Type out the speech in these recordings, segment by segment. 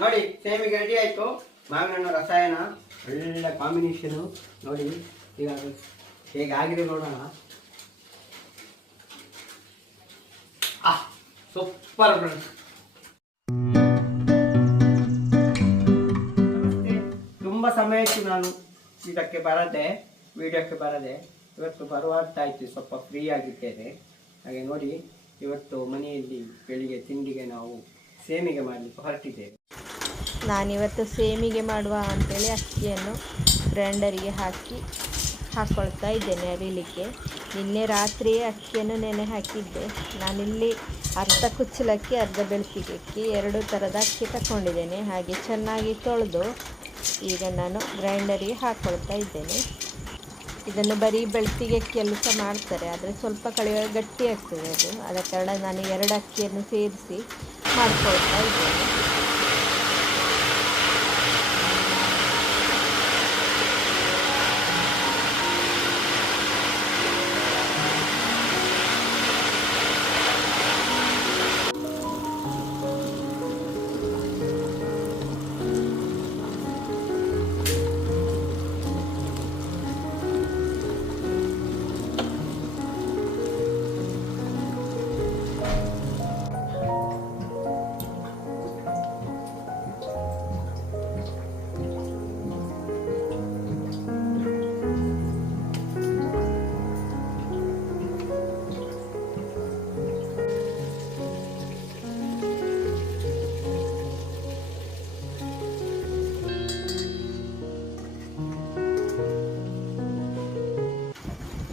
ನೋಡಿ ಸೇಮಿಗೆ ರೆಡಿ ಆಯಿತು. ಮಾವಿನ ಹಣ್ಣು ರಸಾಯನ ಒಳ್ಳೆ ಕಾಂಬಿನೇಷನು. ನೋಡಿ ಈಗ ಹೇಗೆ ಆಗಿದೆ ನೋಡೋಣ. Super friends. ತುಂಬ ಸಮಯ ಆಯಿತು ನಾನು ಇದಕ್ಕೆ ಬರದೆ, ವಿಡಿಯೋಕ್ಕೆ ಬರದೆ. ಇವತ್ತು ಬರುವಂತಾಯಿತು, ಸ್ವಲ್ಪ ಫ್ರೀ ಆಗಿದ್ದೇನೆ. ಹಾಗೆ ನೋಡಿ, ಇವತ್ತು ಮನೆಯಲ್ಲಿ ಬೆಳಿಗ್ಗೆ ತಿಂಡಿಗೆ ನಾವು ಸೇಮಿಗೆ ಮಾಡಲಿಕ್ಕೆ ಹೊರಟಿದ್ದೇವೆ. ನಾನಿವತ್ತು ಸೇಮಿಗೆ ಮಾಡುವ ಅಂತೇಳಿ ಅಕ್ಕಿಯನ್ನು ಗ್ರೈಂಡರಿಗೆ ಹಾಕ್ಕೊಳ್ತಾ ಇದ್ದೇನೆ ಅರಿಲಿಕ್ಕೆ. ನಿನ್ನೆ ರಾತ್ರಿಯೇ ಅಕ್ಕಿಯನ್ನು ನೆನೆ ಹಾಕಿದ್ದೆ. ನಾನಿಲ್ಲಿ ಅರ್ಧ ಕುಚ್ಚಲಕ್ಕಿ, ಅರ್ಧ ಬೆಳ್ತಿಗೆ ಅಕ್ಕಿ, 2 ಥರದ ಅಕ್ಕಿ ತಗೊಂಡಿದ್ದೇನೆ. ಹಾಗೆ ಚೆನ್ನಾಗಿ ತೊಳೆದು ಈಗ ನಾನು ಗ್ರೈಂಡರಿಗೆ ಹಾಕ್ಕೊಳ್ತಾ ಇದ್ದೇನೆ. ಇದನ್ನು ಬರೀ ಬೆಳ್ತಿಗೆ ಅಕ್ಕಿಯಲ್ಲೂ ಸಹ ಮಾಡ್ತಾರೆ, ಆದರೆ ಸ್ವಲ್ಪ ಕಡಿಮೆ ಗಟ್ಟಿ ಆಗ್ತದೆ ಅದು. ಆದ ಕಾರಣ ನಾನು 2 ಅಕ್ಕಿಯನ್ನು ಸೇರಿಸಿ ಮಾಡ್ಕೊಳ್ತಾ ಇದ್ದೇನೆ.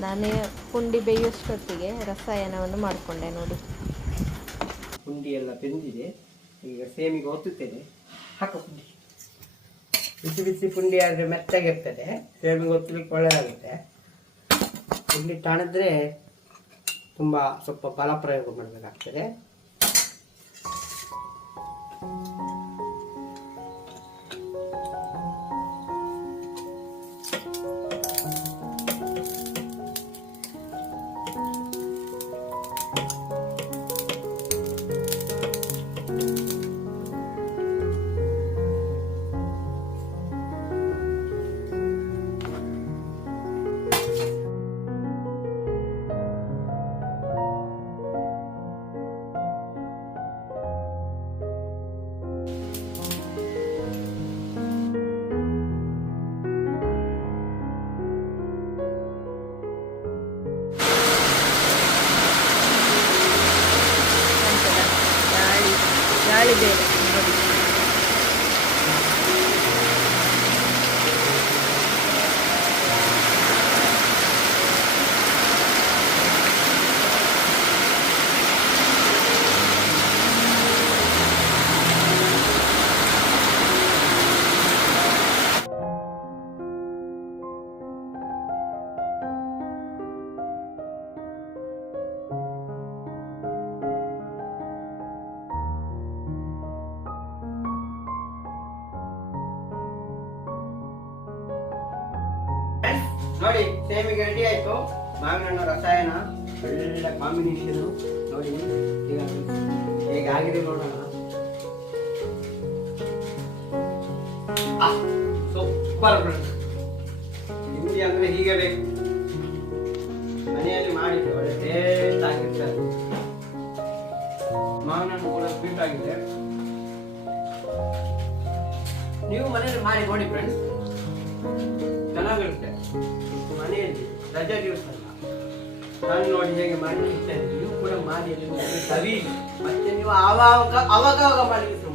ನಾನೇ ಪುಂಡಿ ಬೇಯುವಷ್ಟೊತ್ತಿಗೆ ರಸಾಯನವನ್ನು ಮಾಡಿಕೊಂಡೆ. ನೋಡಿ, ಪುಂಡಿ ಎಲ್ಲ ಬೆಂದಿದೆ. ಈಗ ಸೇಮಿಗೆ ಒತ್ತುತ್ತೇನೆ. ಹಾಕ ಪುಂಡಿ. ಬಿಸಿ ಬಿಸಿ ಪುಂಡಿ ಆದರೆ ಮೆತ್ತಗಿರ್ತದೆ, ಸೇಮಿಗೆ ಒತ್ತಲಿಕ್ಕೆ ಒಳ್ಳೆಯದಾಗುತ್ತೆ. ಪುಂಡಿ ತಾಣಿದ್ರೆ ತುಂಬ ಸ್ವಲ್ಪ ಬಲ ಪ್ರಯೋಗ ಮಾಡಬೇಕಾಗ್ತದೆ. ಗಾಳಿ ಬೇರೆ ನೋಡಿ. ನೋಡಿ ಸೇಮಿಗೆ ರೆಡಿ ಆಯಿತು. ಮಾವಿನ ಹಣ್ಣು ರಸಾಯನ ಒಳ್ಳೆ ಕಾಂಬಿನೇಷನು. ನೋಡಿ ಈಗ ಹೇಗೆ ಆಗಿದೆ ನೋಡೋಣ. Super friends. ತಿಂಡಿ ಅಂದರೆ ಹೀಗೆ ಬೇಕು. ಮನೆಯಲ್ಲಿ ಮಾಡಿದ್ದು ಒಳ್ಳೆ ಟೇಸ್ಟ್ ಆಗಿರ್ತದೆ. ಮಾವಿನ ಹಣ್ಣು ಕೂಡ ಸ್ವೀಟ್ ಆಗಿದೆ. ನೀವು ಮನೆಯಲ್ಲಿ ಮಾಡಿ ನೋಡಿ ಫ್ರೆಂಡ್ಸ್, ಚೆನ್ನಾಗಿರುತ್ತೆ. ಮನೆಯಲ್ಲಿ ರಜೆ ದಿವಸ ಅಲ್ಲ, ನಾನು ನೋಡಿ ಹೇಗೆ ಮಾಡಿ ಇರ್ತೇನೆ. ನೀವು ಕೂಡ ಮಾಡಿ ಸರಿ. ಮತ್ತೆ ನೀವು ಆವಾಗ ಮಾಡಲಿಕ್ಕೆ